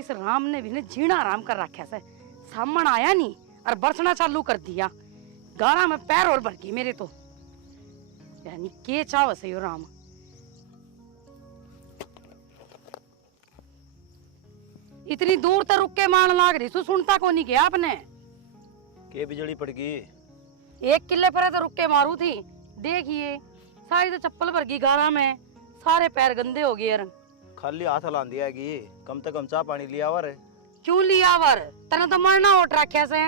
इस राम ने भी ने जीना आराम कर रखा से। सामन आया नहीं और बरसना चालू कर दिया। गाना में पैर और भर गई मेरे तो। यानी के चाव से यो राम। इतनी दूर तक रुक के मान लाग रही सु, सुनता को नहीं किया आपने? के बिजली पड़ गई? 1 किले पर तो रुक के मारू थी। देखिए सारी तो चप्पल भर गई गाना में, सारे पैर गंदे हो गए। खाली हाथ हला दिया है, कम से कम चाह पानी लिया वर। क्यों लिया वर? तना तो मरना उठ रखा से।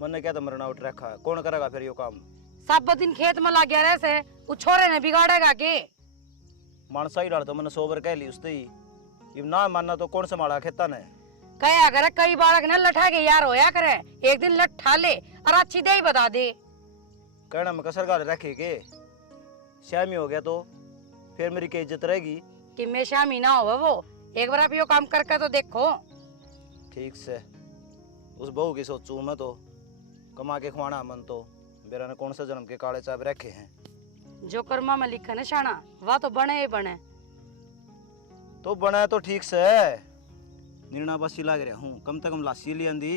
मैंने क्या तो मरना उठ रखा है, कौन करेगा फिर यो काम? सब दिन खेत में लग गया रहे से, वो छोरे ने बिगाड़ेगा के? मानसा ही डाल तो मैंने 100 बार कह ली उससे ही, ये ना मानना तो कौन संभाला खेता ने? कया करे कई बालक ने लठा के यार होया करे, एक दिन लठा ले और अच्छी दे ही बता दे। कहना मैं कसर गाल रखे के शामी हो गया तो फिर मेरी क्या इज्जत रहेगी? कि मैं शामी ना हो वो, एक बार आप यो काम करके तो देखो। ठीक से उस बहू की सोचू मैं तो, कमा के खुआना मन तो मेरा ने कौन सा जन्म के काले चाप रखे हैं। जो कर्मा में लिखा न शाना वह तो बने ही बने। तो बना तो ठीक से निर्णा बस लाग रहा हूँ, कम से कम लासी ली आंदी।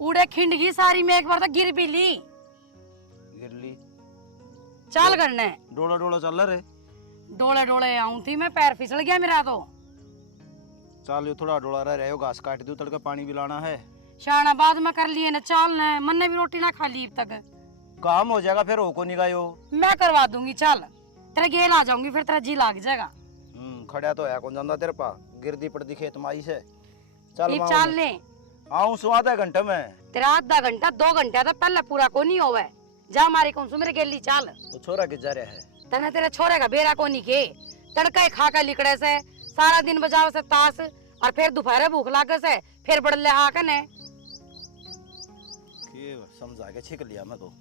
उड़े खिंडगी सारी में एक बार तो गिर भी ली। गिरली चाल करने डोला डोला चल रहे। डोले डोले आऊं थी मैं, पैर फिसल गया मेरा तो। चल थोड़ा डोला रहे हो, घास काट दू, तड़का पानी भी लाना है। शाना बाद में कर लिए न, चाल न मन ने भी रोटी ना खा ली अब तक। काम हो जाएगा फिर, हो को नहीं गायो। मैं करवा दूंगी, चल तेरे गेल आ जाऊंगी, फिर तेरा जी लाग जाएगा। खड़ा तो है कौन जानता तेरे पा, गिरदी पड़ती खेत माई से। चल चाल ले आऊं सो आधा घंटे में। तेरा आधा घंटा 2 घंटा तो पहले पूरा को नहीं होवे। जा मारी कौन सु मेरे गेली चाल। वो छोरा के जा रहा है तने तेरे छोरे का बेरा को नहीं के, तड़का ही खा के लिकड़े से सारा दिन बजाव से ताश, और फिर दोपहर भूख लागे से फिर बड़ले हा कने। समझा के छिक लिया मैं तो,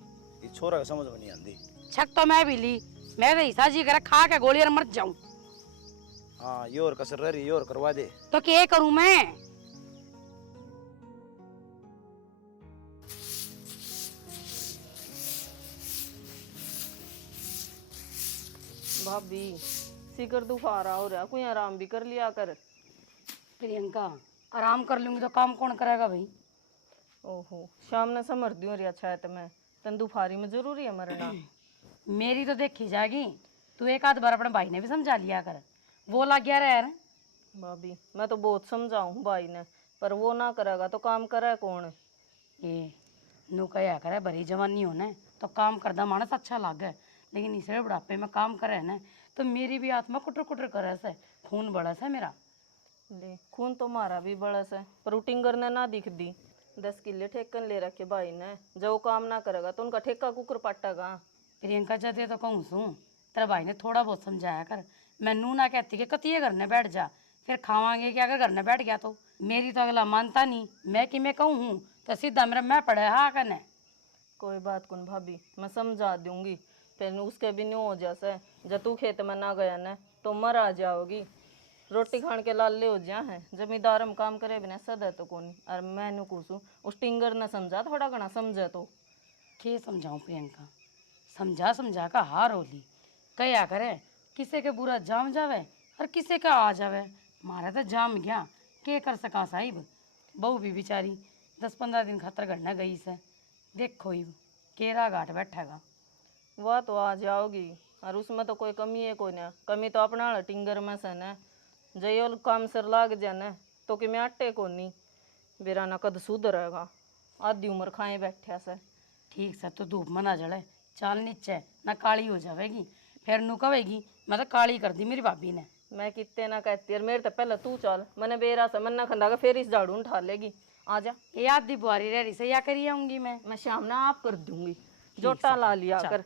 ये छोरा का समझ में नहीं आंदी। छक तो मैं भी ली, मैं तो ईसा जी करे खा के गोली और मर जाऊं। हाँ ये और कसर रही, ये और करवा दे तो क्या करूं मैं? भाभी सिकर दुखारा हो रहा, कोई आराम भी कर लिया कर। प्रियंका आराम कर लूंगी तो काम कौन करेगा भाई? ओहो शाम ने समर दियो रिया छात में, तन दुफारी में जरूरी है मरना। मेरी तो देखी जाएगी, तू एक आध बार अपने भाई ने भी समझा लिया कर, वो लग गया रहा यार। भाभी मैं तो बहुत समझाऊं भाई ने, पर वो ना करेगा तो काम करे कौन? ये नु कया करे भरी जवानी होने तो काम करदा मानस अच्छा लागे, लेकिन इसे बुढ़ापे में काम करे ना तो मेरी भी आत्मा कुटर कुटर करे से, खून बढ़ा से मेरा। ले खून तो मारा भी बड़स है, पर उटिंगर ने ना दिख दी। 10 किले ठेकन ले रखे भाई ने, जब वो काम ना करेगा तो उनका ठेका कुकर पाटेगा। प्रियंका जाते तो कहूँ सू, तेरा भाई ने थोड़ा बहुत समझाया कर। मैं नू ना कहती कि कतिये घर ने बैठ जा, फिर खावांगे कि अगर घर ने बैठ गया तो। मेरी तो अगला मानता नहीं, मैं कि मैं कहूँ हूँ तो सीधा मेरा मैं पढ़े हाँ कने। कोई बात कौन भाभी, मैं समझा दूंगी, फिर उसके भी नहीं हो जैसे। जब तू खेत में ना गया न तो मर आ जाओगी। रोटी खान के लाले हो जा है, जमींदार हम काम करे बिना सदा तो कौन। और मैं नु पूछूं उस टिंगर ने समझा, थोड़ा घना समझे तो। के समझाऊँ प्रियंका, समझा समझा का हार होली। कया करे किसी के बुरा जाम जावे और किसी का आ जावे, मारा तो जाम गया, के कर सका साहिब। बहू भी बेचारी 10-15 दिन खातर घर न गई से, देखो ही केरा घाट बैठेगा। वह तो आ जाओगी, और उसमें तो कोई कमी है कोई ना, कमी तो अपना टिंगर में से न। जयो काम सर लाग जाए न तो कि मैं अट्टे को नहीं, बेरा न कद सुधरेगा, आधी उम्र खाए बैठा से। ठीक से तो धूप में ना जले, चाल नीचे ना काली हो जाएगी, फिर नू कहेगी मैं तो काली कर दी मेरी भाभी ने। मैं कितने ना कहती है, मेरे तो पहले तू चल, मैंने बेरा से मन ना खंदा फिर इस झाड़ू उठा लेगी। आ जा, ये आधी बुआरी रह रही से या करी आऊंगी मैं शाम ना आप कर दूंगी, जोटा ला लिया कर।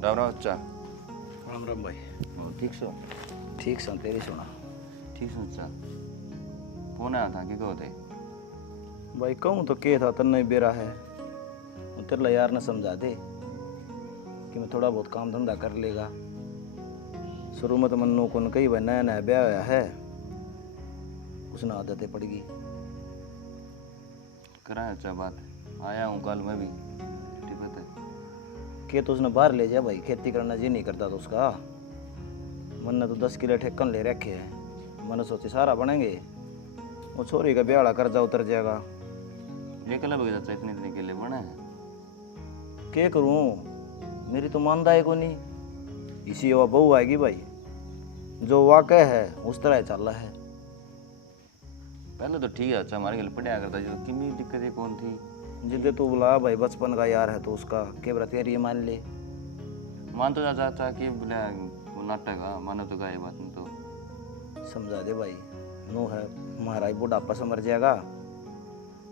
राम राम अच्छा। राम राम भाई। ठीक सो? ठीक सन तेरी सुना। ठीक सो अच्छा। फोन आया था कि कहो थे? भाई कहूँ तो के था तन्ने बेरा है, तेरे ला यार ने समझा दे कि मैं थोड़ा बहुत काम धंधा कर लेगा। शुरू में तो मन्नू को कही भाई नया नया ब्याह होया है, उसने आदतें पड़ गई। करा अच्छा बात, आया हूँ कल मैं भी। ठीक है के तो उसने बाहर ले जा भाई, खेती करना जी नहीं करता तो उसका। मन ने तो 10 किलो ठेकन ले रखे हैं, मैंने सोचे सारा बनेंगे, वो छोरी का ब्याह कर्जा उतर जाएगा। ये कल लग जाता इतने इतने केले बने हैं। क्या करूं, मेरी तो मानदा है को नहीं। इसी वो बहू आएगी भाई, जो वाकई है उस तरह चल रहा है। पहले तो ठीक है, अच्छा हमारे घर पढ़ाया करता जो कितनी दिक्कतें कौन थी। जिद्दे तू बुला भाई, बचपन का यार है तो उसका के बरा तेरी मान ले। मान तो जाता था कि बोला वो नाटक है, मानो तो गाय बात नहीं तो समझा दे भाई, नो है महाराज बुढ़ापा से मर जाएगा,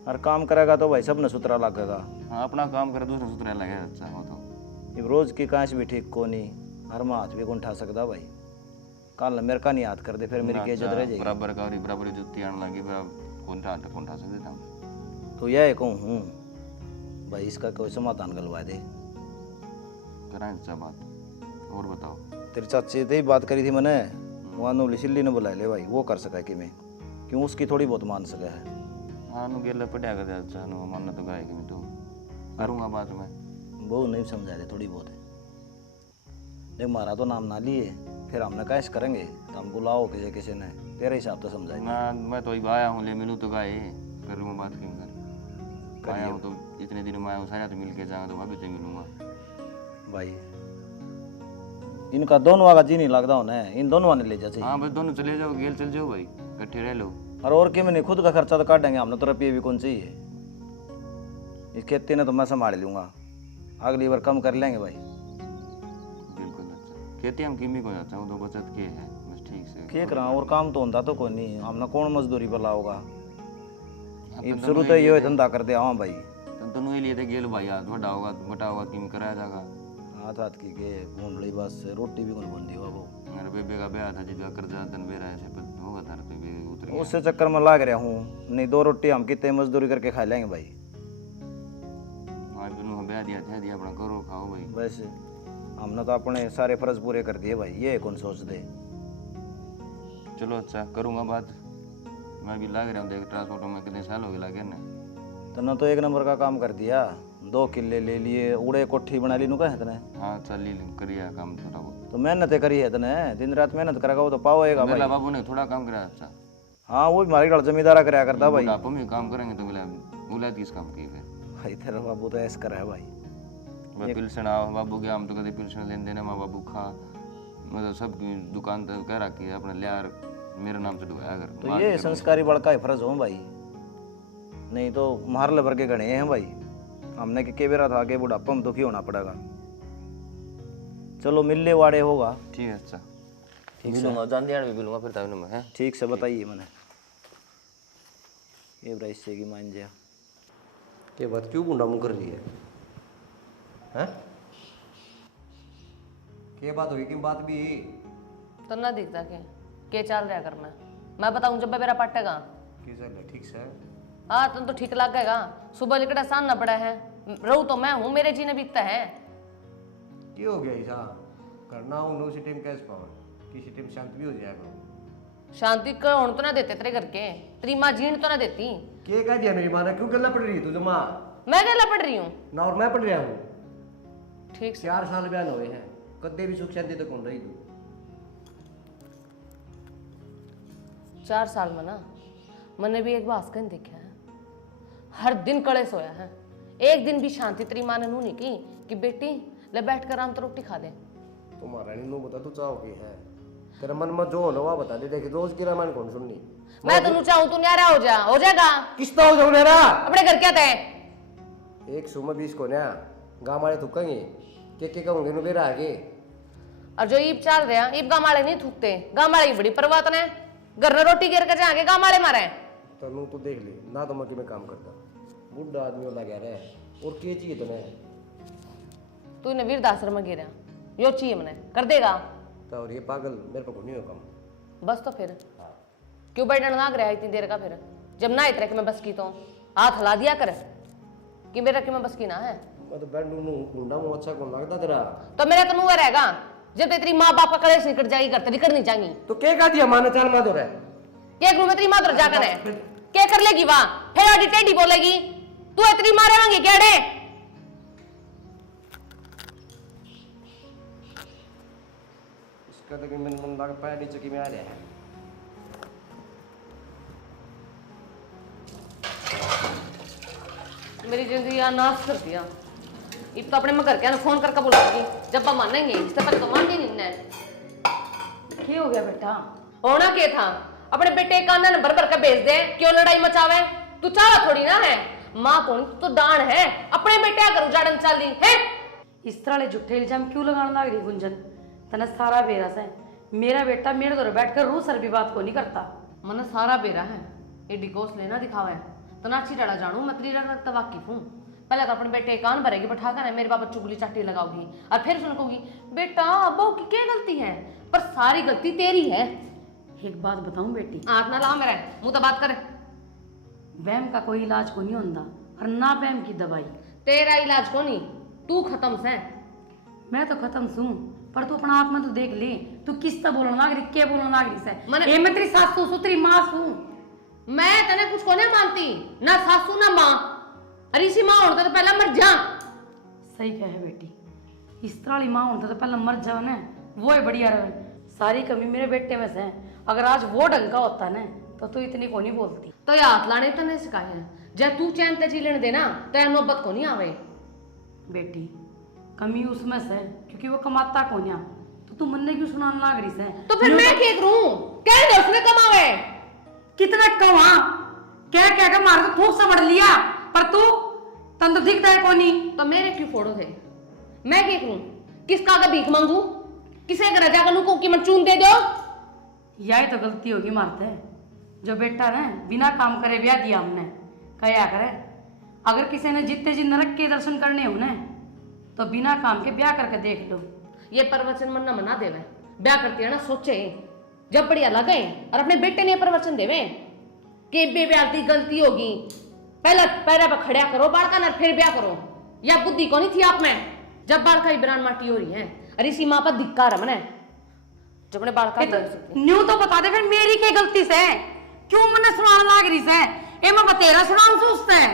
और काम करेगा तो भाई सब न सुतरा लगेगा। हाँ अपना काम करे दूसरा सुतरा लगे अच्छा हो तो। अब रोज की कांच भी ठीक को नहीं, हर माँ हाथ भी कौन उठा सकता भाई। कल मेरे का नहीं याद कर दे, फिर मेरी की इज्जत रह जाएगी। बराबर का और बराबर जुत्ती आने लगी, कौन उठा सकते था। तो यह कहूँ हूँ भाई, इसका कोई समाधान गलवा दे। कराएं अच्छा बात। और बताओ। तेरी चाची से ही बात करी थी मैंने, वहाँ नूली सिल्ली ने बुला ले भाई, वो कर सका कि मैं क्यों उसकी थोड़ी बहुत मान सका है। हाँ नु गेला पढ़ाया करता अच्छा नु मानना तो गाय कि मैं तो करूँगा बात में। वो नहीं समझा रहे थोड़ी बहुत है, देख हमारा तो नाम ना लिए, फिर हमने कैसे करेंगे, तो हम बुलाओ किसी किसी ने, तेरे हिसाब तो समझाएंगे। मैं तो आया हूँ, ले मिलूँ तो गाय करूँगा बात क्यों कर आया हूँ तो इतने दिन में आया हूँ, सारा तो मिल के जाऊँगा तो भाभी से मिलूँगा भाई। इनका दोनों का जी नहीं लगता होना, इन दोनों ने ले जा चाहिए। हाँ बस दोनों चले जाओ, गेल चल जाओ भाई, इकट्ठे रह लो। और क्या मैंने खुद का खर्चा तो काटेंगे, हमने तो रुपये भी कौन चाहिए। इस खेती ने तो मैं संभाल लूँगा, अगली बार कम कर लेंगे भाई। बिल्कुल अच्छा, खेती हम किमी को जाता हूँ तो बचत के है बस ठीक से। क्या करा, और काम तो होता तो कोई नहीं, हमने कौन मजदूरी पर लाओगा। अपन शुरू तो ये धंधा कर दिया हाँ भाई। दोनों ही लिए थे गेल भाई, हाथ बड़ा होगा बटा होगा किम कराया जाएगा। हाथ हाथ की के घूम ली बस, रोटी भी कौन बंदी हुआ वो। मेरे बेबे का ब्याह था जिसका कर्जा तन बेरा ऐसे होगा था तो बे उतर गया। उससे चक्कर में लाग रहा हूँ, नहीं 2 रोटी हम कितने मजदूरी करके खा लेंगे भाई। भाई दोनों ब्याह दिया अपना करो खाओ भाई। वैसे हमने तो अपने सारे फर्ज पूरे कर दिए भाई, ये कौन सोच दे। चलो अच्छा करूँगा बात, मैं भी लाग रहा हूँ देख ट्रांसपोर्ट में कितने साल हो गए लागे ना। तो न तो 1 नंबर का काम कर दिया, 2 किले ले लिए, उड़े कोठी बना ली नु कहे तने। हाँ चल ली करिए काम थोड़ा बहुत। तो मेहनत करी है तने, दिन रात मेहनत करेगा वो तो पाओगा भाई। मेरा बाबू ने थोड़ा काम करा अच्छा। हाँ वो भी हमारी घर जमींदारा कराया करता भाई। आप भी काम करेंगे तो बोला किस काम की फिर भाई तेरा बाबू तो ऐसा करा है भाई। मैं पिलसन आओ बाबू गया, हम तो कभी पिलसन लेन देने माँ बाबू खा, मतलब सब दुकान तो कह रखी है अपने लियार मेरे नाम से डुबाया अगर। तो ये संस्कारी बड़का ही फर्ज हो भाई, नहीं तो मार लबर के गणे हैं भाई। हमने के बेरा था आगे बुढ़ापा में दुखी होना पड़ेगा। चलो मिलने वाड़े होगा। ठीक है अच्छा मिलूंगा, जान दिया भी मिलूंगा फिर तभी मैं है। ठीक से बताइए मैंने ये ब्राइस से की मान जा ये बात क्यों गुंडा मुंह कर रही है हैं? क्या बात होगी, किन बात भी तो ना दिखता के चल रहा कर मैं बताऊं जब मेरा पटेगा की चल रहा ठीक से। हाँ तुम तो ठीक लगेगा, सुबह लिकड़ा सान ना पड़ा है, रहू तो मैं हूँ, मेरे जीने बीतता है। क्या हो गया ऐसा करना हूँ नो टाइम कैसे पावर किसी टाइम शांत भी हो जाएगा। शांति का होने तो ना देते तेरे घर के, तेरी माँ जीण तो ना देती। क्या कह दिया मेरी माँ ने, क्यों गल्ला पड़ रही है तुझे माँ? मैं गला पड़ रही हूँ ना और मैं पढ़ रहा हूँ। ठीक से। 4 साल बयान हुए हैं, कदे भी सुख शांति तक कौन रही तू? 4 साल में ना मैंने भी एक बास्कन देखा है, हर दिन कड़े सोया है, एक दिन भी शांति तेरी माँ ने नू नहीं की कि बेटी ले बैठ कर आराम तो रोटी खा दे। तुम्हारा नहीं नो बता तू चाहोगी है, तेरा मन में जो होना बता दे, देख रोज की रामायण कौन सुननी। मैं तो नू चाहूँ तू न्यारा हो जाएगा। किसता हो जाऊँ ना अपने घर क्या थे 120 को ना गाँव वाले थुकेंगे के कहूँगे नो बेरा आगे। और जो ईब चल रहा ईब गाँव वाले नहीं थूकते, गाँव वाले की बड़ी परवात ने घर में रोटी गिर कर जाएंगे गाँव वाले मारे। तो नू तो देख ले ना तो मैं काम करता बुढ़ा आदमी वाला कह रहा है और क्या चाहिए तुम्हें? तू इन्हें वीरदास आश्रम में गिरा यो चाहिए मैंने कर देगा तो और ये पागल मेरे को नहीं हो कम। बस तो फिर क्यों बैठना नाग रहा इतनी देर का, फिर जब ना इतने कि मैं बस की तो हाथ हिला दिया कर कि मेरा कि मैं बस की ना है। मैं तो बैठ नू गुंडा मुँह अच्छा कौन लगता तेरा? तो मेरा तो मुँह रहेगा जब तेरी माँ बाप का कलेश निकट जाएगी करते निकट नहीं जाएंगी। तो क्या कह दिया माने चाल माधो रहा क्या करूँ मैं तेरी माँ तो जाकर है क्या कर लेगी वहां, फिर आडी टेढ़ी बोलेगी तू इतनी मारे मांगी क्या डे। इसका तो कि मैंने मन लगा पैर नीचे की में आ रहा है। मेरी जिंदगी यार नाश कर दिया। ये तो अपने मैं घर के फोन करके बुलाऊंगी, जब हम मानेंगे। इससे पहले तो मानते नहीं ने। क्या हो गया बेटा? होना क्या था? अपने बेटे का नंबर भर के भेज दे, क्यों लड़ाई मचावे? तू चाह थोड़ी ना है, माँ कौन तो डांड है, अपने बेटे कर उजाड़न चाली है। इस तरह झूठे इल्जाम क्यों लगाने लग रही गुंजन? तना सारा बेरस है। मेरा बेटा मेरे दौर बैठ कर रू सर भी बात को नहीं करता। मन सारा बेरा है, ये डिकोस लेना दिखावा है। तनाची डरा जानू मैं तेरी रखता वाकिफ हूँ। पहले तो अपने बेटे कान भरेगी बैठा कर मेरे बाबा चुगली चाटी लगाओगी और फिर सुन कहोगी बेटा बहू की क्या गलती है, पर सारी गलती तेरी है। एक बात बताऊं बेटी, आँख ना ला मेरा मुंह तो बात करे। वहम का कोई इलाज को नहीं होता और ना वहम की दवाई। तेरा इलाज को नहीं, तू खत्म से। मैं तो खत्म सू, पर तू अपना आप में तो देख ले, तू किस तरह बोलना नागरी, क्या बोलना नागरी से। ए मैं तेरी सासू सु, तेरी माँ सू। मैं तने कुछ को नहीं मानती, ना सासू ना माँ। अरे इसी माँ होने तो पहले मर जा। सही कहे बेटी, इस तरह वाली माँ होने तो पहले मर जाओ ना, वो ही बढ़िया रहे। सारी कमी मेरे बेटे में से है। अगर आज वो ढंग का होता ना तो तू इतनी को नहीं बोलती। तो ये हाथ लाने तो नहीं सिखाए हैं, जब तू चैन तेजी लेने देना तो यह नौबत को नहीं आवे। बेटी कमी उसमें से क्योंकि वो कमाता को नहीं, तो तू मन ने क्यों सुनाने लाग रही से? तो फिर मैं क्या करूं? कह दे उसने कमावे कितना कमा, क्या क्या का मार तो थूक सा बढ़ लिया, पर तू तन तो दिखता है कोनी। तो मेरे क्यों फोड़ो थे? मैं क्या करूं? किसका आगे भीख मांगू? किसे घर जाकर लुको की मैं चून दे दो? यही तो गलती होगी मारते जो बेटा ने बिना काम करे ब्याह दिया हमने। क्या करे, अगर किसी ने जितने जी नरक के दर्शन करने हो ना तो बिना काम के ब्याह करके देख लो। ये प्रवचन मन्ना मना देवे, ब्याह करती है ना सोचे जब बढ़िया लगे और अपने बेटे ने प्रवचन देवे कि ब्याह की गलती होगी, पहले पैरा पर खड़ा करो बालका ना फिर ब्याह करो। या बुद्धि को नहीं थी आप में? जब बालका इबरान माटी हो रही है, अरे इसी माँ पर धिक्कार है मने जब अपने बालका न्यू तो बता दे फिर मेरी क्या गलती से क्यों मैंने सुनाने लाग रही से? ए मैं बतेरा सुनाऊं सोचता है।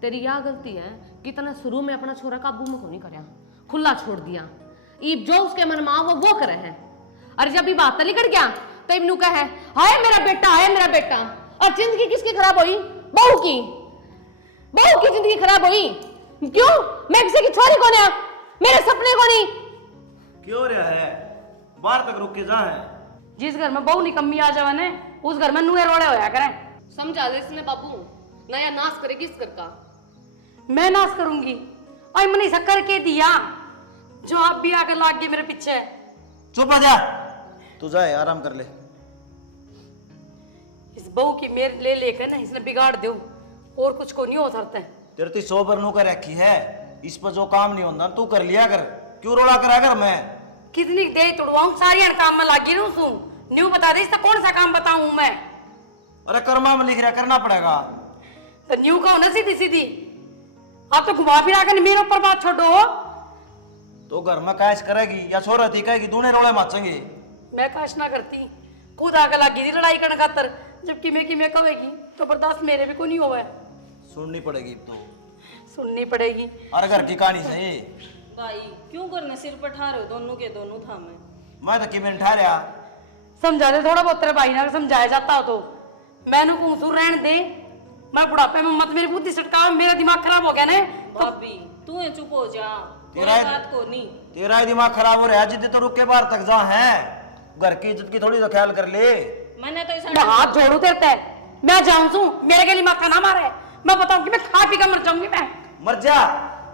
तेरी यह गलती है कि तने शुरू में अपना छोरा काबू में को नहीं करया, खुला छोड़ दिया। ईब जो उसके मन में वो करे है। अरे जब ये बात निकल गया तो इब्नू कहे हाय मेरा बेटा, हाय मेरा बेटा। और जिंदगी किसकी खराब हुई? बहू की। बहू की जिंदगी खराब हुई क्यों? मैं किसी की छोरी को नहीं, मेरे सपने को नहीं। क्यों रहा है बाहर तक रुक के जा है। जिस घर में बहू निकम्मी आ जावे ने उस घर में नुए रोड़े होया करे। समझा दे इसने बाबू, नया नाश करेगी इस घर का। मैं नाश करूंगी? आई मैंने ऐसा करके दिया जो आप भी आकर लाग गए मेरे पीछे। चुप हो जा, तू जाए आराम कर ले। इस बहू की मेर ले लेकर ना इसने बिगाड़ दो, और कुछ को नहीं हो सकता। तेरे तो 100 पर नौकर रखी है, इस पर जो काम नहीं होता तू कर लिया कर, क्यों रोड़ा करा कर। मैं कितनी देर तोड़वाऊं, सारी काम में लागी रहूं सू। न्यू बता दे इसका कौन सा काम बताऊं मैं? अरे कर्मा में लिख रहा करना पड़ेगा। तो न्यू का होना सीधी सीधी, आप तो घुमा फिरा कर मेरे ऊपर बात छोड़ो। तो घर में कैश करेगी या छोरा थी कहेगी दूने रोड़े माचेंगे। मैं काश ना करती, खुद आकर लगी थी लड़ाई करने खातर, जबकि मैं कहेगी तो बर्दाश्त मेरे भी को नहीं हुआ है। सुननी पड़ेगी तो, सुननी पड़ेगी। अरे घर की कहानी सही। भाई क्यों करने सिर पर ठा रहे हो दोनों के दोनों था मैं तो किमें ठा रहा। समझा दे थोड़ा बहुत, तेरे भाई ना समझाया जाता हो तो। मैंने कहूँ रहने दे, मैं बुढ़ापे में मत मेरी बुद्धि सटका, मेरा दिमाग खराब हो गया ना। भाभी तू है चुप हो जा, कोई तेरा- बात को नहीं। तेरा ही दिमाग खराब हो रहा है, जिद्दी तो रुक के बाहर तक जा है। घर की इज्जत की थोड़ी तो ख्याल कर ले। मैंने तो मैं हाथ जोड़ू तेरे ते, मैं जाऊं सू, मेरे के लिए माथा ना मारे। मैं बताऊं कि मैं खा पी कर मर जाऊंगी। मैं मर जा,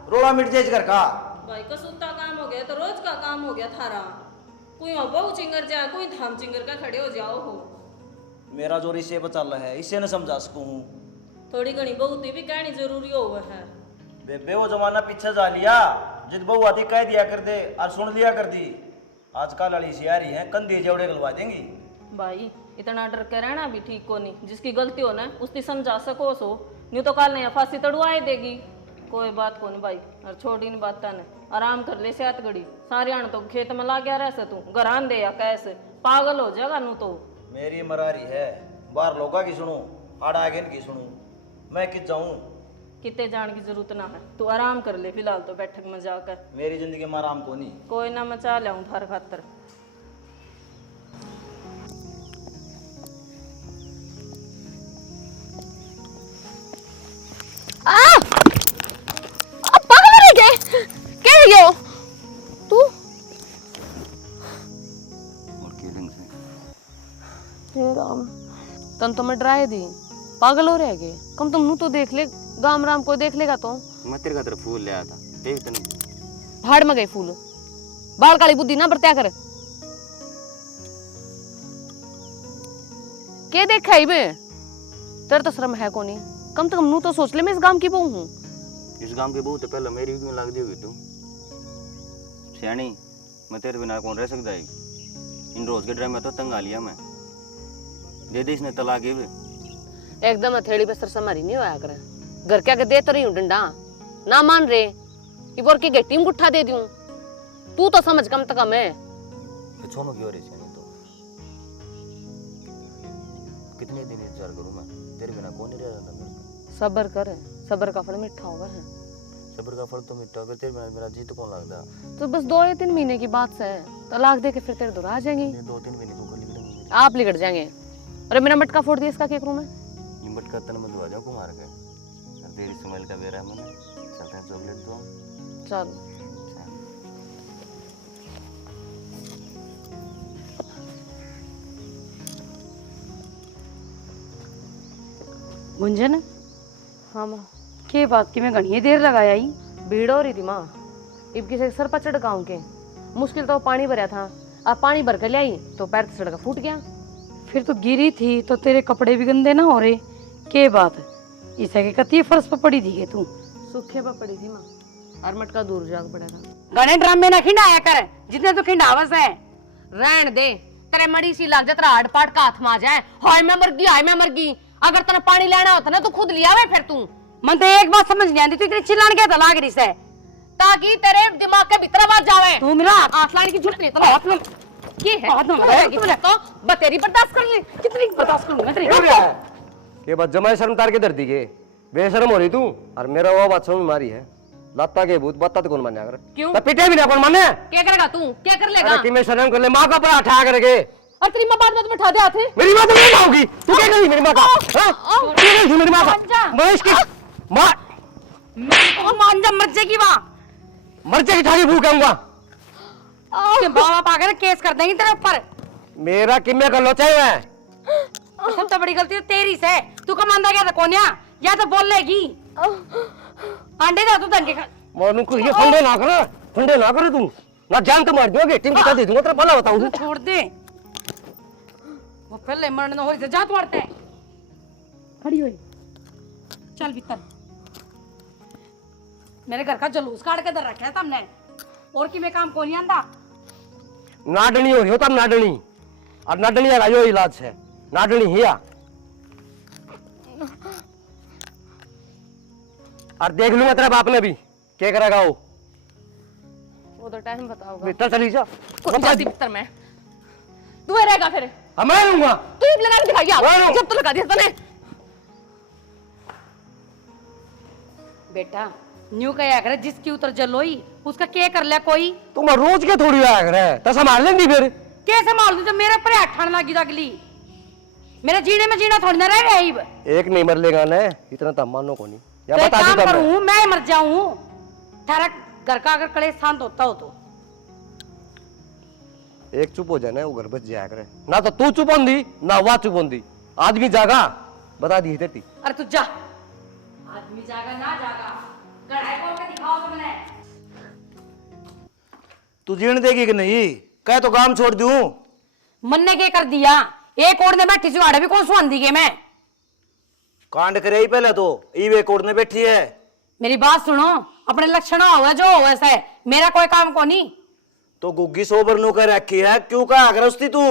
रोड़ा मिट जाए इस घर का। भाई कसूता काम हो गया तो रोज का काम हो गया थारा। कोई हो बहु चिंगर जा, कोई थाम चिंगर का खड़े हो जाओ हो। मेरा जोर इसे बचा है, इसे न समझा सकूं। थोड़ी घनी बहुत भी कहनी जरूरी हो है। बेबे वो जमाना पीछे जा लिया, जिद बहू आती कह दिया कर दे और सुन लिया कर दी। आजकल लड़ी सियारी है, कंधे जेवड़े गलवा देंगी। भाई इतना डर के रहना भी ठीक को नहीं, जिसकी गलती हो ना उसकी समझा सको सो, न्यू तो काल नहीं फांसी तड़वाए देगी। कोई बात को नहीं भाई, और छोड़ी नहीं बात ने, आराम कर ले सेहत घड़ी। सारे आने तो खेत में ला गया रह तू, घरान दे या कैसे पागल हो जाएगा नू तो। मेरी मरारी है, बाहर लोगा की सुनू, आड़ा आगे की सुनू, मैं कित जाऊं। कितने जान की जरूरत ना है, तू आराम कर ले फिलहाल तो बैठक में जाकर। मेरी जिंदगी में आराम को नहीं। कोई ना मचा लिया थार खातर। हे राम, तन तो मैं डराए दी, पागल हो रह गए। कम तुम नू तो देख ले, गाम राम को देख लेगा तो। मैं तेरे खातिर फूल ले आया था, देख तने। भाड़ में गए फूल, बाल काली बुद्धि ना बरत्या कर। के देखा ही बे, तेरे तो शर्म है कोनी। कम से कम नू तो सोच ले मैं इस गांव की बहू हूँ। इस गांव के बहुत पहले मेरी क्यों लग दी होगी तू? सियानी, मैं तेरे बिना कौन रह सकता है? इन रोज के ड्रामे तो तंग आ लिया मैं। दे दे इसने तलाक ये भी। एकदम हथेली पे सरसा मारी नहीं होया करे। घर क्या के दे तो रही हूँ डंडा, ना मान रे इबोर की गेटी में गुट्ठा दे दूं। तू तो समझ कम से कम है। तो छोनो क्यों रे सियानी तो? कितने दिन इंतजार करूं मैं? तेरे बिना कौन नहीं रह जाता मेरे को? सब्र कर, सब्र का फल मीठा होगा है। सब्र का फल तो मिटा होगा, तेरे बिना मेरा जी तो कौन लगता? तो बस 2 या 3 महीने की बात है, तलाक दे के फिर तेरे दूर आ जाएंगी। ये 2-3 महीने को गली करेंगे। आप लिगड़ जाएंगे। अरे मेरा मटका फोड़ दिया, इसका क्या करूं मैं? ये मटका तन में दवा जाओ कुमार के। तेरी स्मेल का बेरा है मैंने। चलते हैं चॉकलेट दो। चल गुंजन, हाँ माँ। के बात की मैं घनी देर लगाया ही। भीड़ हो रही थी माँ, इब किसी सर पर चढ़ गाँव के। मुश्किल तो पानी भरा था, अब पानी भर कर ले आई तो पैर से सड़का फूट गया। फिर तो गिरी थी तो तेरे कपड़े भी गंदे ना हो रहे। के बात इसे के कती फर्श पर पड़ी थी तू? सूखे पर पड़ी थी माँ, और मटका दूर जाग पड़ा था। घने ड्रामे ना खिंडाया कर, जितने तो खिंडावस है। रहन दे, तेरे मड़ी सी लग जा, तेरा हाथ पाट का हाथ में आ जाए। हाय मैं मर गई, हाय मैं मर गई। अगर तेरा पानी लेना होता ना तो खुद लिया वे। फिर तू मन तो एक बात समझ नहीं आती, तू इतनी चिल्लाने क्या तलाक रही से? ताकि तेरे दिमाग के भीतर आवाज जावे। तू मेरा आंख लाने की जरूरत नहीं है। हाथ में ये है हाथ में लगा तो बतेरी बर्दाश्त कर ले। कितनी बर्दाश्त करूं मैं तेरी? के बाद जमाई शर्म तार के धरती के बेशर्म हो रही तू। और मेरा वो बात समझ मारी है, लाता के भूत बत्ता तो कौन मान्या कर? क्यों? तो पिटे भी ना कौन माने? क्या करेगा तू? क्या कर लेगा? अरे कि मैं शर्म कर ले, माँ का पड़ा उठा करके। और तेरी माँ बाद में बैठा दे हाथ। मेरी माँ तो नहीं लाऊंगी। तू क्या करी मेरी माँ का? हाँ? तू क्या करी मेरी माँ का? मैं इसकी माँ मान जा, मर जाएगी वहाँ। मर जाएगी, ठाकी भूख आऊंगा। के बाप आकर केस कर देंगे तेरे ऊपर। मेरा किम्मे कर लो चाहे मैं। सबसे बड़ी गलती तो तेरी से। तू कमांदा क्या था कोन्या? या तो बोल लेगी। अंडे दे तू दंगे का। मोनू को ये फंडे ना कर, फंडे ना करे तू। ना जान तो मार दोगे, टीम की दे दूंगा तेरा भला बताऊं। छोड़ दे, वो पहले मरने हो रही जा, तू मारते हैं। खड़ी हुई चल भीतर। मेरे घर का जलूस काट के दर रखा है तुमने, और कि मैं काम को नहीं आंदा। नाडनी हो रही हो तब नाडनी, और नाडनी का यो इलाज है। नाडनी हिया और देख लूंगा तेरा बाप ने भी क्या करेगा वो तो टाइम बताओगा। भीतर चली जा। कौन जाती भीतर में? तू ही रहेगा फिर। मैं लूंगा। तू ही लगा के दिखाइया, जब तो लगा दिया तूने। बेटा न्यू कया करे, जिसकी उतर जलोई उसका क्या कर लिया कोई? तुम रोज के थोड़ी आया करे तो संभाल लेंगी फिर। कैसे मार दू? जब मेरे ऊपर हाथ ठान लगी अगली, मेरे जीने में जीना थोड़ी ना रह गया ही। एक नहीं मर लेगा ना, इतना तो मानो को नहीं। या तो एक बता काम दूं करूं, मैं मर जाऊं। थारा घर का अगर कलेश शांत होता हो तो एक चुप हो जाए ना, वो घर बच जाया करे। ना तो तू चुप होंदी ना वह चुप होंदी। आदमी जागा बता दी तेरी। अरे तू जा, आदमी जागा ना जागा गढ़ाई खोल के दिखाओ तुमने। तू जीण देगी कि नहीं? कह तो काम छोड़ दूं। मन ने क्या कर दिया? एक ओढ़ने बैठी चुहाड़े भी कौन सुहांदी के मैं? कांड करे ही पहले तो ईवे कोड में बैठी है। मेरी बात सुनो, अपने लक्षण हुआ जो हो ऐसा है, मेरा कोई काम को नहीं। तो गुग्गी सोबर नु कर रखी है, क्यों कहा अगर तू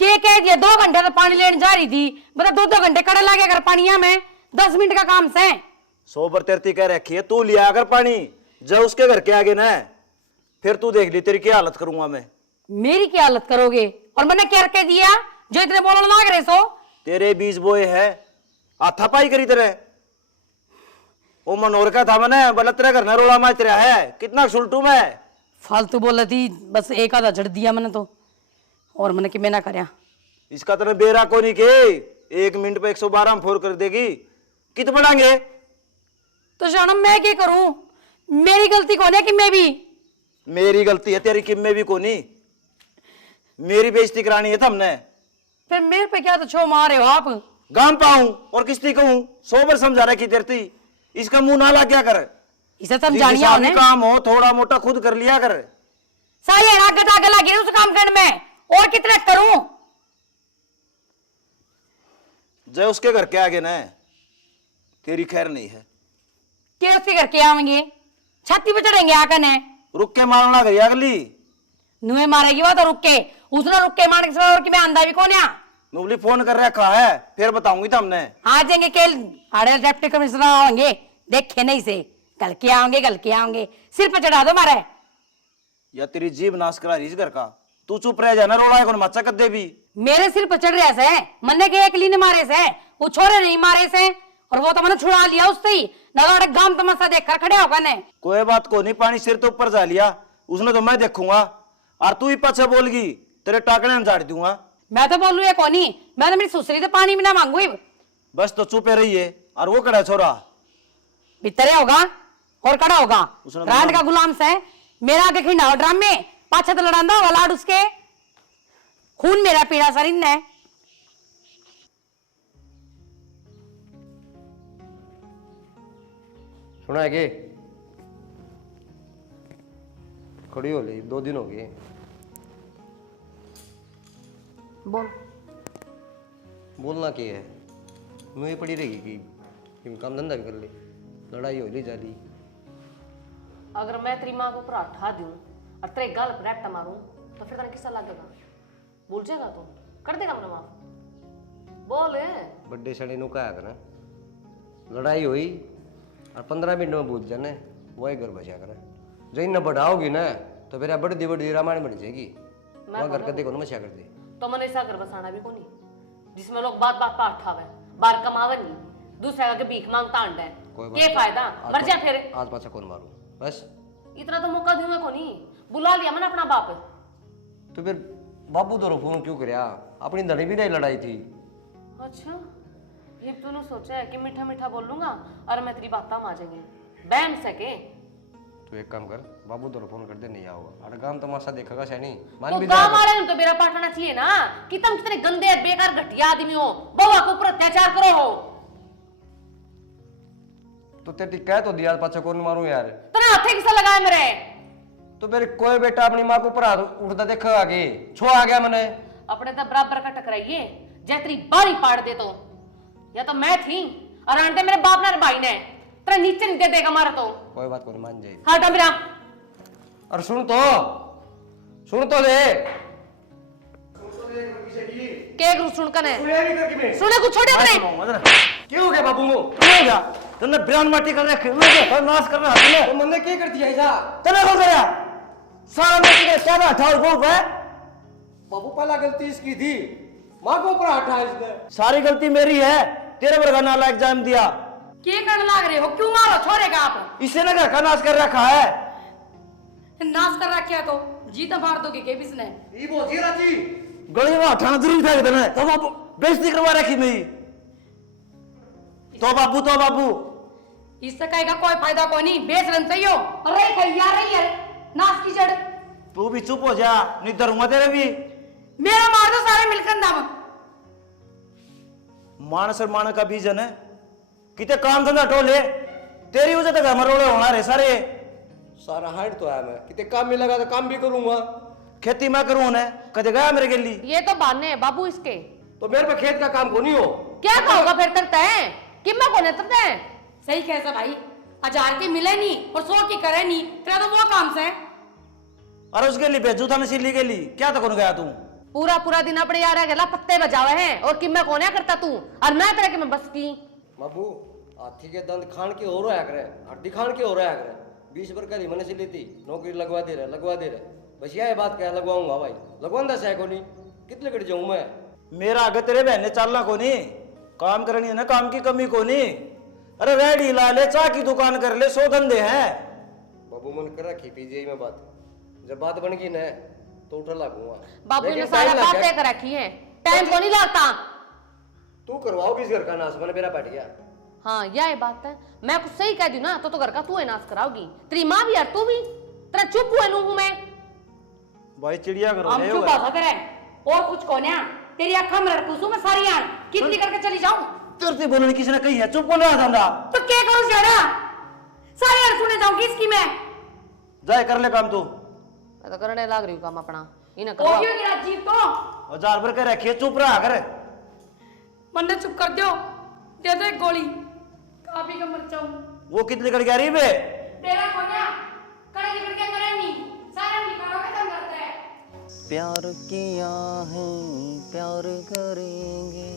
के कह दिया 2 घंटे तो पानी लेने जा रही थी, मतलब 2-2 घंटे कड़े लगे अगर पानिया में 10 मिनट का काम से। सोबर तेरती कह रखी है, तू लिया अगर पानी जब उसके घर के आगे ना, फिर तू देख ली तेरी क्या हालत करूंगा मैं। मेरी क्या हालत करोगे? और मैंने क्या कह दिया जो इतने बोलने लग रहे सो? तेरे बीज बोए है, हाथापाई करी तेरे। वो मनोर का था मैंने, बोला तेरा घर ना रोला माच तेरा है, कितना सुलटू मैं। फालतू बोल रही थी, बस एक आधा झड़ दिया मैंने तो, और मैंने कि मैं ना करया। इसका तेरे बेरा को नहीं के 1 मिनट पे 112 में फोर कर देगी, कित बढ़ाएंगे? तो शानम मैं क्या करूं? मेरी गलती कौन है कि मैं भी? मेरी गलती है, तेरी किम में भी कोनी। मेरी बेइज्जती करानी है तुमने। फिर मैं पे क्या तो छो मारे हो आप। गाम पाऊं और किस्ती कहूं, 100 बार समझा रहा की तेरती, इसका मुंह नाला क्या कर। इसे समझानिया जिस काम हो थोड़ा मोटा खुद कर लिया कर। सही है ना, गटा गला गिरे उस काम करने में, और कितने करूं। जय उसके घर के आगे ना तेरी खैर नहीं है। क्या उसके घर के आवेंगे, छाती पे चढ़ेंगे आकर ने। रुक के मारना गई अगली नुए मारेगी वो तो रुक के, उसने रुक के मारने के सिवा और कि मैं आंदा भी कौन है। नुबली फोन कर रखा है, फिर बताऊंगी तुमने। आ जाएंगे केल आड़े डिप्टी कमिश्नर होंगे, देखे नहीं से कल के आओगे सिर पे चढ़ा दो मारे। या तेरी जीभ नाश करा रही इस घर का, तू चुप रह जाना, रोड़ा कौन मचा कर दे भी। मेरे सिर पर चढ़ रहा से मन्ने के एक ली ने मारे से, वो छोरे नहीं मारे से, और वो तो मैंने छुड़ा लिया उससे ही ना। गांव तमाशा देख कर खड़े होगा ने। कोई बात को नहीं, पानी सिर तो ऊपर जा लिया उसने तो मैं देखूंगा, और तू ही पाछा बोलगी तेरे टाकने में झाड़ दूंगा। मैं तो बोलू ये कोनी, मैं तो मेरी सुसरी तो पानी भी ना मांगू। बस तो चुपे रहिए। और वो कड़ा छोरा भीतरे होगा और कड़ा होगा, उसने रांड का गुलाम से मेरा आगे खिंडा ड्राम में पाछा तो लड़ांदा होगा लाड उसके, खून मेरा पीड़ा सरिन ने। सुना है कि खड़ी हो ली 2 दिन हो गए। बोल। बोलना क्या है, मुझे पड़ी रहेगी कि काम धंधा भी कर ले, लड़ाई हो ली जा ली। अगर मैं तेरी माँ को ऊपर उठा दूं और तेरे गाल पर रैप्टा मारूं तो फिर तेरा किस्सा लगेगा, भूल जाएगा तू, कर देगा मेरा माफ। बोल। बड्डे सड़े नु क्या करना, लड़ाई हुई और 15 मिनट में भूल जाने, वही घर बचा कर। जो इन बढ़ाओगी ना तो फिर बड़ी बड़ी रामायण बन जाएगी। वहाँ घर कर देखो ना मचा कर दे। तो मैंने ऐसा घर बसाना भी कोनी जिसमें लोग बात बात पर उठावे, बार कमावे नहीं, दूसरे का भीख मांगता अंडा है, क्या फायदा, मर जा फिर। आज पाछा कौन मारू बस। इतना तो मौका दूंगा कोनी, बुला लिया मैंने अपना बाप। तो फिर बाबू तो फोन क्यों करया, अपनी धड़ी भी नहीं लड़ाई थी। अच्छा, ये तूने सोचा है कि मीठा मीठा बोल लूंगा और मैं तेरी बात आ जाएंगे, बहम सके। तो एक काम कर, बाबू तो फोन कर दे, नहीं आओगा। अरे गांव तमाशा देखेगा सैनी, मान तो भी गांव वाले ने तो मेरा पाठना चाहिए ना कि तुम कितने गंदे बेकार घटिया आदमी हो, बउआ के ऊपर अत्याचार करो हो। तो तेरी कह तो दिया, पाछा कौन मारूं यार। तेरा हाथे किसा लगाया मेरे। तो मेरे कोई बेटा अपनी माँ को ऊपर हाथ उठता देखा आगे छो आ गया मैंने। अपने तो बराबर का टकराइए, जय तेरी बारी पाड़ दे तो, या तो मैं थी और आंटे मेरे बाप ने भाई ने, तेरा नीचे नहीं दे देगा मारा तो। कोई बात को नहीं, मान जाए। हटा मेरा। और सुन तो ले के गुरु सुनकर है, सुने कुछ छोड़े अपने। क्यों हो गया बाबू को, क्यों हो गया तूने बयान माटी कर रखे, नाश कर रहा है तो मैंने क्या कर दिया ऐसा। तने हो गया सारा में क्या बैठा और बोल रहा है। बाबू पहला गलती इसकी थी, माँ को ऊपर हटा इसने। सारी गलती मेरी है, तेरे वर्गा नाला एग्जाम दिया। क्या करने लग रहे हो, क्यों मारो छोड़ेगा आप। इसे ना घर का नाश कर रखा है। नाश कर रखा तो जीता मार दोगे के किसने। ये वो जी राजी गली में हटाना जरूरी था इधर तो बाबू बेइज्जती करवा रखी मेरी। तो बाबू इससे कहेगा कोई फायदा कोई नहीं, बेच रन चाहिए हो। अरे खैया रही है नाश की जड़। तू भी चुप हो जा, नहीं डरूंगा तेरे भी। मेरा मार दो सारे मिलकर दम। मानस और मान का बीजन है, किते काम धंधा टोले, तेरी वजह से घर में रोले होना रे सारे। सारा हाइट तो आया, मैं कितने काम में लगा तो काम भी करूंगा, खेती मैं करूं ने कदे गया मेरे गली। ये तो बहाने हैं बाबू इसके। तो मेरे पे खेत का काम को नहीं हो। क्या कहोगा फिर करता है कि मैं को नेतृत्व है। सही कैसा भाई, 1000 की मिले नहीं और 100 की करे नहीं, तेरा तो वो काम से। अरे उसके लिए भेजू था नशीली के लिए, क्या तो कौन गया तू। पूरा पूरा दिन अपने यार गला पत्ते बजावे हैं और कि मैं कोने करता तू और मैं तेरे के मैं बस की। बाबू हाथी के दंत खान के हो रहा करे, हड्डी खान के हो रहा करे। 20 पर करी मैंने से लेती, नौकरी लगवा दे रहे बस यह बात क्या लगवाऊंगा भाई, लगवांदा से को नहीं, कितने कट जाऊं मैं। मेरा आगे तेरे बहन ने चलना को नहीं, काम करनी है ना, काम की कमी को नहीं। अरे रेडी ला ले, चाय की दुकान कर ले, 100 धंधे हैं। बाबू मन कर रखी पीजीआई में बात, जब बात बन गई ना तो उठा लागूंगा। बाबू ने सारा बात तय कर रखी है, टाइम को नहीं लगता। तू करवाओगी इस घर का नाश, मैंने मेरा बैठ गया। हाँ यह बात है, मैं कुछ सही कह दी ना तो घर का तू है नाश कराओगी, तेरी माँ भी यार तू भी। तेरा चुप हुआ नू हूं मैं भाई चिड़िया करो हम चुप हो करे और कुछ को ना, तेरी अखा में रखूं मैं सारी आन कितनी करके चली जाऊं। तेरे से बोलने किसी ने कही है, चुप बोल रहा था। तो क्या करूं शाना, सारी आन सुने जाऊं किसकी मैं। जाए कर ले काम तू। मैं तो करने लाग रही हूँ काम अपना, इन्हें हो करवा। गया कि राजीव तो 1000 भर के रखिए, चुप रहा कर। मन्ने चुप कर दो, दे दो एक गोली काफी का मर जाऊं। वो कितनी कर गया बे? तेरा कोन्या कड़े निकल के करे नहीं सारा निकालोगे तुम करते हैं। प्यार किया है प्यार करेंगे,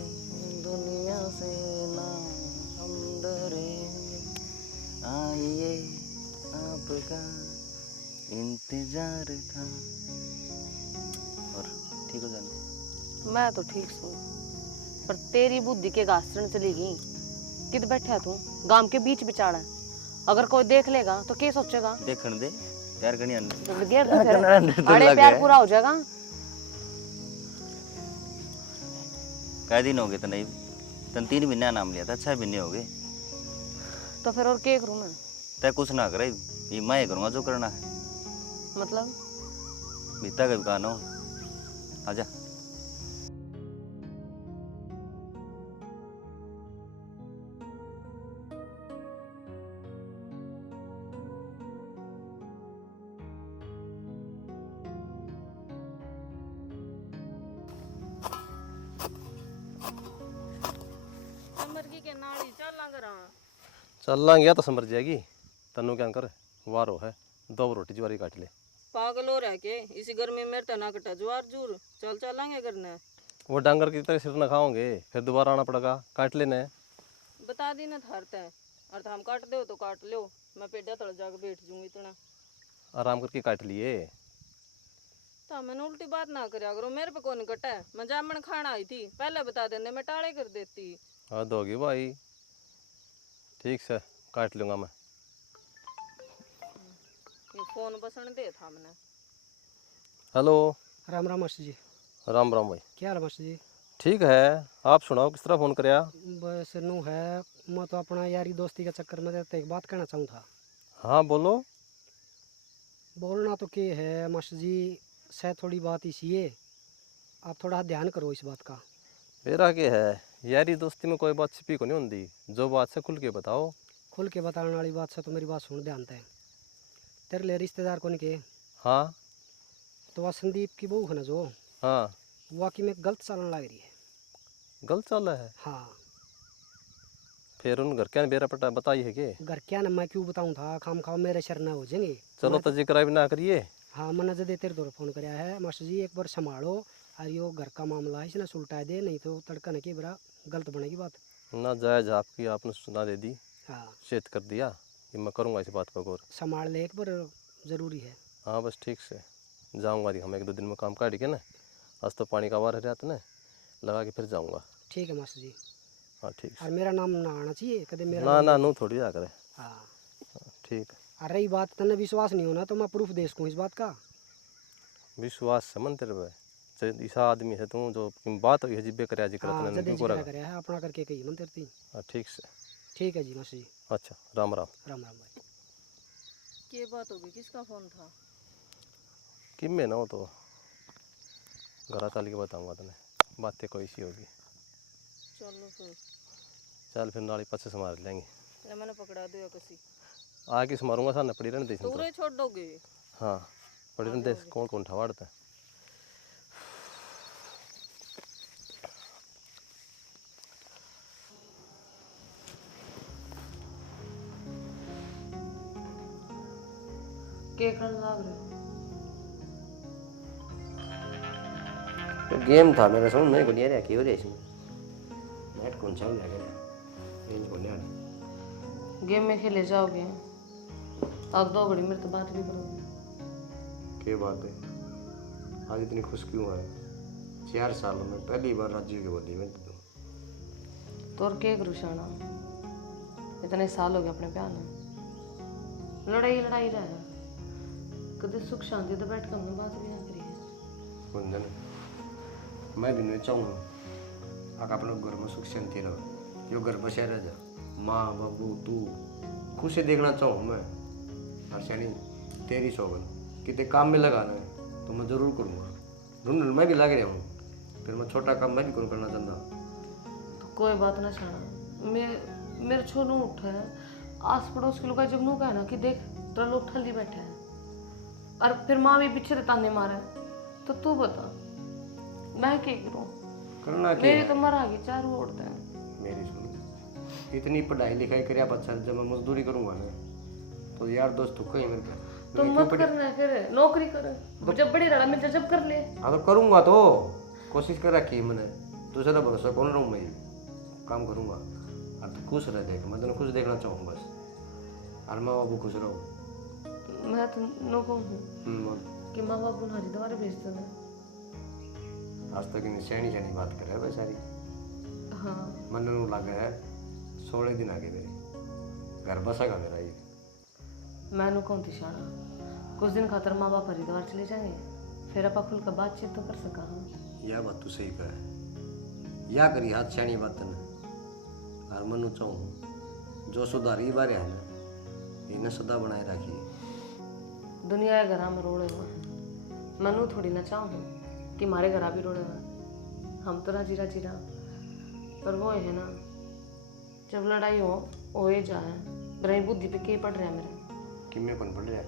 दुनिया से ना हम डरेंगे, आइए आपका इंतजार था। और ठीक हो जाना। मैं तो ठीक हूँ, पर तेरी बुद्धि के घासण चलेगी। किध बैठा तू गांव के बीच बिचाड़ा है, अगर कोई देख लेगा तो क्या सोचेगा। देखने दे प्यार करनी आने तो गेर तो फिर अरे प्यार पूरा हो जाएगा। कई दिन हो गए तो नहीं, तन 3 महीने नाम लिया था, 6 महीने हो गए। तो फिर और क्या करूँ मैं? तय कुछ ना करे, ये मैं करूँगा जो करना है। मतलब बीता कभी कहा हो, आजा। मरगी के नाली चल लग रहा। चलना गया तो समझ जाएगी। तनु क्या कर, वारो है 2 रोटी ज्वारी काट ले। पागल हो रहा के इसी गर्मी में तना कटा ज्वार जूर चल चलेंगे करने। वो डांगर की तरह सिर न खाओगे, फिर दोबारा आना पड़ेगा, काट लेना है। बता दी ना थारते हैं और हम काट दो तो काट लो, मैं पेड़ा तड़ जाकर बैठ जूंगी इतना। आराम करके काट लिए। तो मैंने उल्टी बात ना करा करो, मेरे पे कौन कटा है, मैं जामन खाना आई थी, पहले बता देने मैं टाले कर देती। हाँ दोगी भाई, ठीक से काट लूँगा मैं। ये फोन बसन दे था मैंने। हेलो। राम राम मास्टर जी। राम राम भाई। क्या हाल है मास्टर जी? ठीक है, आप सुनाओ किस तरह फ़ोन कराया? बस नू है, मैं तो अपना यारी दोस्ती के चक्कर में रहते एक बात कहना चाहूँ था। हाँ बोलो। बोलना तो क्या है मास्टर जी, शायद थोड़ी बात इसी है, आप थोड़ा ध्यान करो इस बात का। मेरा क्या है, यारी दोस्ती में कोई बात छिपी को नहीं होती, जो बात से खुल के बताओ। खुल के बताने वाली बात से तो मेरी बात सुन ध्यान है। तेरे लिए रिश्तेदार कौन के? हाँ। तो वह संदीप की बहू है ना जो, हाँ। वाकई में गलत चलन लग रही है। गलत चल रहा है? हाँ। फिर उन घर क्या बेरा पटा बताई है कि? घर क्या ना मैं क्यों बताऊँ था, खाम खाओ मेरे शरण हो जाएंगे। चलो तो जिक्र भी ना करिए। हाँ मैंने जदे तेरे दौर फोन कराया है मास्टर जी, एक बार संभालो और यो घर का मामला है इसने सुलटा दे, नहीं तो तड़का न के बरा गलत बनेगी बात। ना जायज आपकी आपने सुना दे दी, हाँ चेत कर दिया कि मैं करूँगा इस बात पर गौर। संभाल ले एक बार, ज़रूरी है। हाँ बस ठीक से जाऊँगा, हम 1-2 दिन में काम काट के ना, आज तो पानी का वार है ना, लगा के फिर जाऊँगा। ठीक है मास्टर जी। हाँ ठीक और मेरा नाम ना आना चाहिए कदे मेरा ना नाम ना नू थोड़ी आ करे। हाँ ठीक। और रही बात तने विश्वास नहीं होना तो मैं प्रूफ दे सकूँ इस बात का। विश्वास से मन तेरे पे ऐसा आदमी है तू जो बात हुई है जिब्बे करे जिक्र हाँ तने जदे नहीं जिक्र करेगा। कराया है अपना करके कही मन तेरती। हाँ ठीक से। ठीक है जी मास्टर जी। अच्छा राम राम। राम राम भाई। क्या बात होगी, किसका फोन था? कि मैं ना हो तो घर चल के बताऊँगा तने, बातें कोई सी होगी। चलो फिर। चल फिर नाली पास से मार लेंगे। या मैंने पकड़ा दिया किसी आगे से मारूंगा सामने पड़ी रहने दे तो उरे छोड़ दोगे? हाँ पड़ी रहने दे, कौन कौन ठवाड़ता है। क्या करने लाग रहे हो? गेम था मेरा समझ में नहीं आ रहा क्यों हो रहा है इसमें। नेट कौन सा लगा रहा रेंज कौन आ रहा। गेम में खेले जाओगे, अब 2 घड़ी मेरे तो बात भी करोगे। क्या बात है, आज इतनी खुश क्यों है? 4 सालों में पहली बार राजीव की बोली में तो और क्या करूँ शाना, इतने साल हो गए अपने प्यार में, लड़ाई लड़ाई रहा है, कभी सुख शांति तो बैठ कर हमने बात भी ना करी है। कुंदन मैं भी नहीं चाहूँगा आका अपने घर में सुख शांति रहो, यो घर बसा रह जा, माँ बाबू तू खुश से देखना चाहूँ मैं। हर्षानी तेरी शोभन कितने काम में लगाना है तो मैं ज़रूर करूँगा, ढूंढ मैं भी लग रहा हूँ, फिर मैं छोटा काम मैं भी कौन करना चाहता। तो कोई बात ना छाना, मेरे छोनू उठा है, आस पड़ोस के लोग जब नू कहे ना कि देख तेरा लोग ठल्ली बैठे हैं और फिर माँ भी पीछे से ताने मारे, तो तू बता मैं क्या करूँ? करना क्या मेरी है? तो मरा गई चारों ओरते हैं। मेरी सुन, इतनी पढ़ाई लिखाई करिया बच्चा, जब मैं मजदूरी करूंगा ना तो यार दोस्त तो कहीं मेरे पे। तो मत करना फिर, नौकरी कर, जब बड़ी रहा मिल जब कर ले। हाँ तो करूंगा, तो कोशिश कर रखी है मैंने, दूसरा भरोसा कौन रहूँ मैं, काम करूंगा। और तू खुश रह, देख मैं तेने खुश देखना चाहूँ बस, और माँ बाबू खुश रहो। मैं तो नो कहूँ कि माँ बाबू ना हरिद्वार भेज दो ना। आज तक इन्हें सैनी सैनी बात करे बेचारी। हाँ मन नू लगे है 16 दिन आगे मेरे घर बसेगा मेरा ये। मैं नो कहूँ शाना, कुछ दिन खातर माँ बाप हरिद्वार चले जाएंगे, फिर आप खुल कर बातचीत तो कर सका। यह बात तू सही कहे, या करी हाथ सैनी बात ने। और मनु चाहूँ जो सुधारी बारे है ना, इन्हें सदा बनाए रखिए। दुनिया के घर में रोड़े हुए हैं, मनु थोड़ी ना चाहूँ कि हमारे घर भी रोड़े हुए हैं। हम तो राजी राजी रहा, पर वो है ना जब लड़ाई हो ही जाए, मेरी बुद्धि पे के पड़ रहा है मेरा। कि मैं कौन पढ़ रहा है,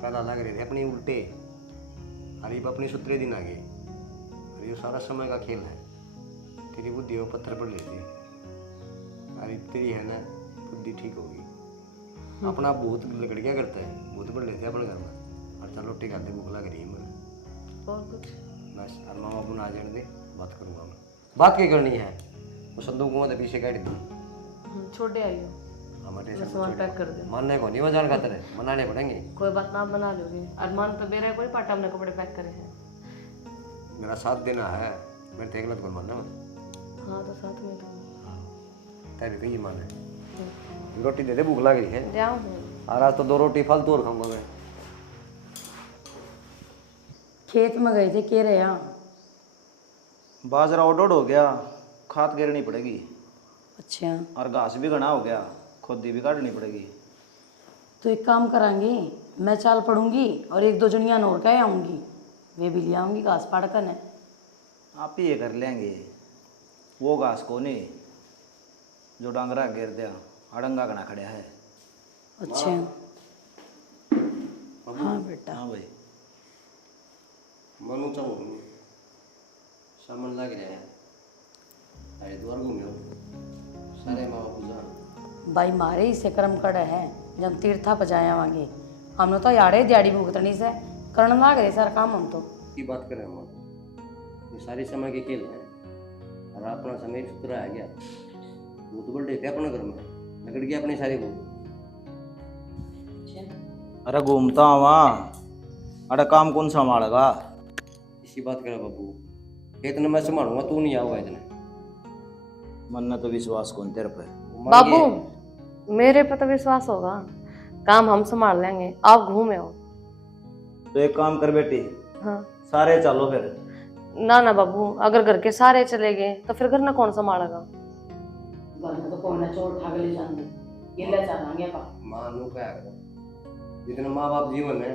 पहला लग रहे थे अपनी उल्टे, अरे अब अपनी सूत्रे दिन आ गए। अरे ये सारा समय का खेल है, तेरी बुद्धि वो पत्थर पड़ लेती, अरे तेरी है ना बुद्धि ठीक होगी। अपना भूत लकड़ियाँ करता है, भूत पड़ लेते अपने घर में, और चलो रोटी खाते भूख लग रही है मैंने और कुछ बस। और मामा बाबू ना आ जाने दे, बात करूँगा मैं। बात क्या करनी है, वो संदूक में पीछे काट दी, छोड़े आई हो, हमारे मैं सामान पैक कर दे। मानने को नहीं, वजन खातर है, मनाने पड़ेंगे। कोई बात ना, आप बना लोगे। अरमान तो मेरा कोई पाटा हमने कपड़े पैक करे हैं। मेरा साथ देना है, मेरे तेगलत को मानना मैं। हाँ तो साथ में तो तेरी कही माने, रोटी दे दे, भूख लग रही है। जाओ। और आज तो 2 रोटी फालतू और खाऊंगा मैं। खेत में गए थे के रहे यहाँ। बाजरा ओडोड हो गया, खाद गिरनी पड़ेगी, अच्छा और घास भी घना हो गया, खोदी भी काटनी पड़ेगी। तो एक काम करांगे, मैं चाल पढ़ूंगी और 1-2 जनियान और कह आऊँगी, वे भी ले आऊँगी घास पाड़ कर है। आप ही ये कर लेंगे, वो घास को नहीं जो डांगरा गिर दिया, अड़ंगा घना खड़ा है। अच्छा हाँ बेटा। हाँ भाई, मनु चाहूँ सामान लग रहा है, हरिद्वार घूमे सारे माँ बापू जा। भाई मारे ही से कर्म कड़ है, जब तीर्था पजाया आवांगे, हमने तो यारे दिहाड़ी भुगतनी से करने लाग रहे सर काम। हम तो की बात करें हम, ये सारी समय के खेल है, और अपना समय सुधरा है गया। वो तो बड़े थे अपने घर में, लकड़ गया अपने सारे को। अरे घूमता वहाँ, अरे काम कौन संभालेगा? इसी बात करें बाबू, इतना मैं संभालूंगा, तू नहीं आओगा इतने। मन ने तो विश्वास कौन तेरे पे। बाबू मेरे पे तो विश्वास होगा, काम हम संभाल लेंगे, आप घूमे हो। तो एक काम कर बेटी, हाँ सारे चलो फिर। ना ना बाबू, अगर घर के सारे चले गए तो फिर घर ना कौन संभालेगा? घर में तो कौन ना चोर उठा के ले जाएंगे, ये ले जाएंगे पा। माँ नु क्या करें, जितने माँ बाप जीवन है,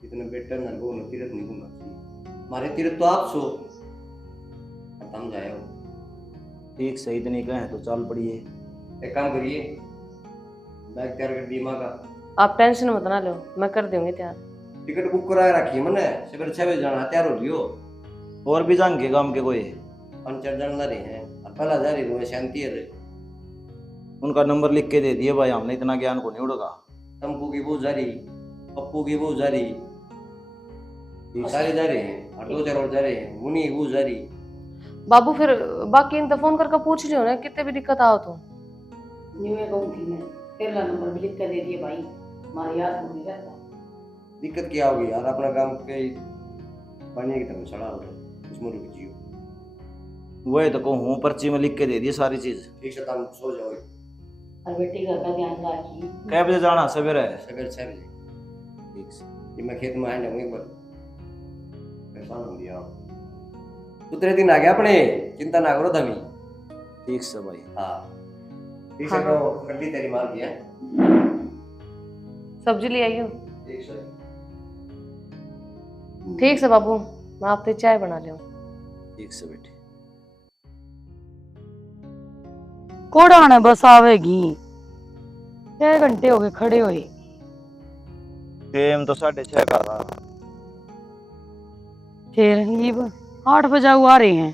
जितने बेटा न वो न तीर्थ नहीं घूमना चाहिए। हमारे तीर्थ तो आप सो खत्म जाए हो। ठीक सही इतनी कहें तो चल पड़िए। एक काम करिए, बैग तैयार कर दिए माँ का, आप टेंशन मत ना लो, मैं कर दूंगी तैयार। टिकट बुक कराए रखिए मैंने, सवेरे 6 बजे जाना, तैयार हो लियो। और भी जान के काम के कोई 5-4 जन जा रहे हैं, और पहला जा रही हूँ शांति है। उनका नंबर लिख के दे दिए भाई, हमने इतना ज्ञान को नहीं उड़ेगा। टम्पू की वो जा रही, पप्पू की वो जा रही, सारे जा रहे हैं, और 2-4 और जा रहे हैं, मुनी वो जा रही। बाबू फिर बाकी इनका फोन करके पूछ लियो ना, कितने भी दिक्कत आओ तो। न्यू में कहूँ थी मैं, तेरा नंबर भी लिख कर दे दिए भाई, हमारे याद नहीं रहता। दिक्कत क्या होगी यार, अपना काम के पानी की तरह सड़ा हो उसमें रुक जियो। वही तो कहूँ, पर्ची में लिख के दे दिए सारी चीज। ठीक से तुम सो जाओ, और बेटी घर का ध्यान रखिए। कै बजे जाना सवेरे? सवेरे 6 बजे। ठीक से। ये मैं खेत में आया जाऊंगा एक बार, परेशान हो गया। दूसरे दिन आ गया अपने, चिंता ना करो धमी। ठीक से भाई। हाँ ठीक से, तो गड्डी तेरी मार दिया। सब्जी ले आइयो। ठीक से। ठीक से बाबू, मैं आपके चाय बना लिया। ठीक से बेटी। कोड़ा आने बस आवेगी। 6 घंटे हो गए खड़े हुए। टाइम तो 6:30 का था। फिर ये 8 बजे वो आ रहे हैं।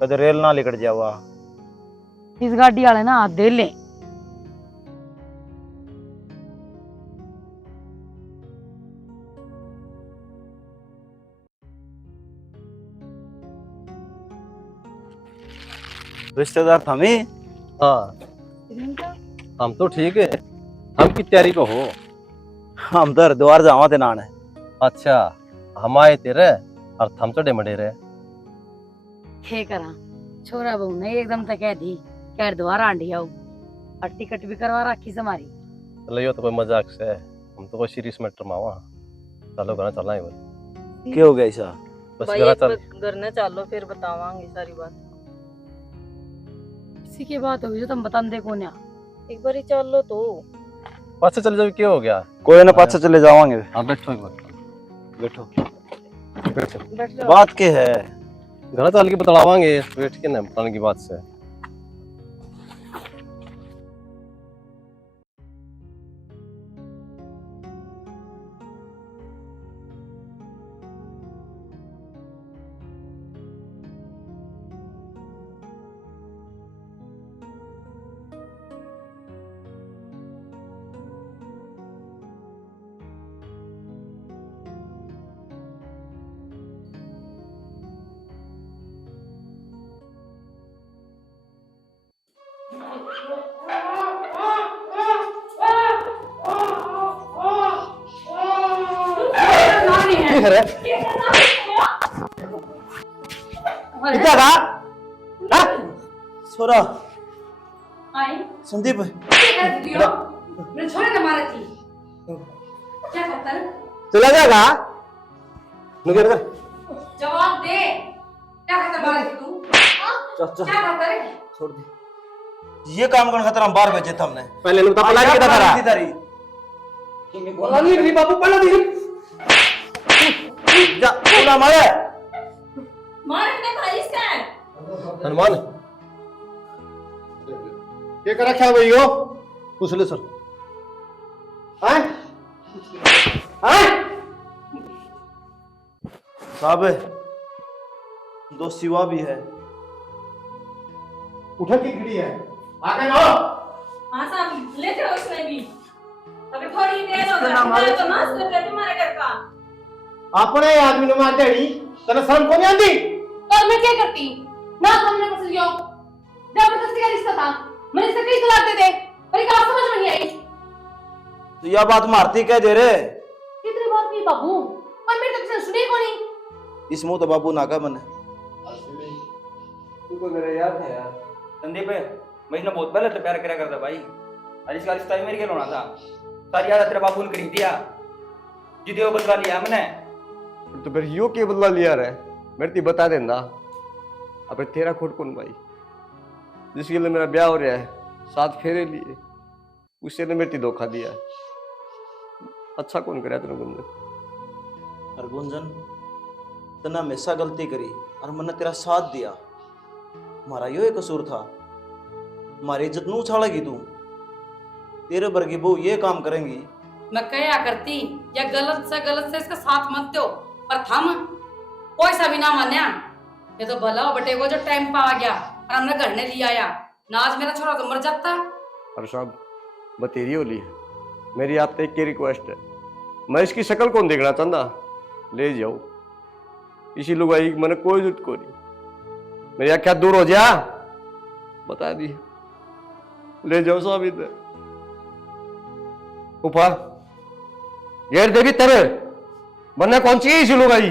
कद रेल ना लिकट जावा। इस गाड़ी वाले ना हाथ दे ले। रिश्तेदार थमे। हाँ हम तो ठीक है। हम की तैयारी पे हो? हम तो हरिद्वार जावा थे नान। अच्छा हम आए तेरे और थम चढ़े मडे रहे। खे करा छोरा बहू ने एकदम तक कह दी कि हरिद्वार आंडी आओ और टिकट भी करवा रखी से हमारी। चलो यो तो कोई मजाक से है। हम तो कोई सीरियस मैटर में आवा। चलो घर चलना है बस। क्या हो गया ऐसा? बस भाई घर एक चल। बार घर ने चलो फिर बतावांगे सारी बात। इसी की बात होगी जो तुम बता दे को ना। एक बार ही चलो तो। पास से चले जाओ। क्या हो गया? कोई ना पास चले जावांगे। हाँ बैठो एक बार। बैठो। बैठो। बैठ जाओ। बात क्या है? घर चल के बतलावांगे बैठ के ना बताने की बात से। इतना का? हाँ? छोरा आई संदीप क्या कर दियो? मेरे छोरे ने मारा थी। क्या करता है? चला जाएगा। नुकर कर। जवाब दे। क्या करता मारा थी तू? चल क्या करता रे? छोड़ दे। ये काम करने खातिर हम बाहर भेजे थे हमने। पहले नुकता पला के था तारी। पला नहीं बाबू पला नहीं। जा तूना मारे। मार ने भाई इसका है। हनुमान ये कर रखा है भाई हो? पूछ ले सर। हैं? हैं? साहब दो सिवा भी है। उठा की खड़ी है। आके लो। हाँ साहब ले जाओ उसमें भी। अगर थोड़ी देर हो जाए तो नाश कर दे तुम्हारे घर का। अपने आदमी ने मार देनी तने शर्म को नहीं आती? और मैं क्या करती ना हमने पसंद किया जबरदस्ती का रिश्ता था। मैंने इसे कई तलाक दे दे पर एक बात समझ में नहीं आई। तो यह बात मारती कह दे रे। कितनी बार की बाबू पर मेरे तक से सुनी को नहीं। इस मुंह तो बाबू नाका बने। तू को मेरे याद है यार। संदीप मैं इसने बहुत पहले तो प्यार करा करता भाई। और इसका रिश्ता ही मेरे के होना था। सारी याद तेरे बापू ने करी दिया। जिदे वो बदला लिया मैंने। तो फिर यो के बदला लिया रे? मेरे ती बता देना। अब तेरा खुद कौन भाई जिसके लिए मेरा ब्याह हो रहा है 7 फेरे लिए उससे ने मेरे ती धोखा दिया। अच्छा कौन करे तेरे गुंजन? और गुंजन तने हमेशा गलती करी और मैंने तेरा साथ दिया। हमारा यो एक कसूर था। हमारी इज्जत नू उछाड़ेगी तू। तेरे वर्गी बहू ये काम करेंगी। मैं क्या करती या गलत से इसका साथ मत दो पर थम कोई सा भी ना मान्या। ये तो भला हो बटे वो जो टाइम पे आ गया और हमने घर ने लिया आया ना। आज मेरा छोरा तो मर जाता। और साहब बतेरी होली है मेरी आपसे एक रिक्वेस्ट है। मैं इसकी शक्ल कौन देखना चाहता ले जाओ। इसी लुगाई मैंने कोई जरूरत को नहीं। मेरी आख्या दूर हो जा बता दी ले जाओ साहब इधर उफा घेर देगी तेरे बनना कौन सी इसी लुगाई।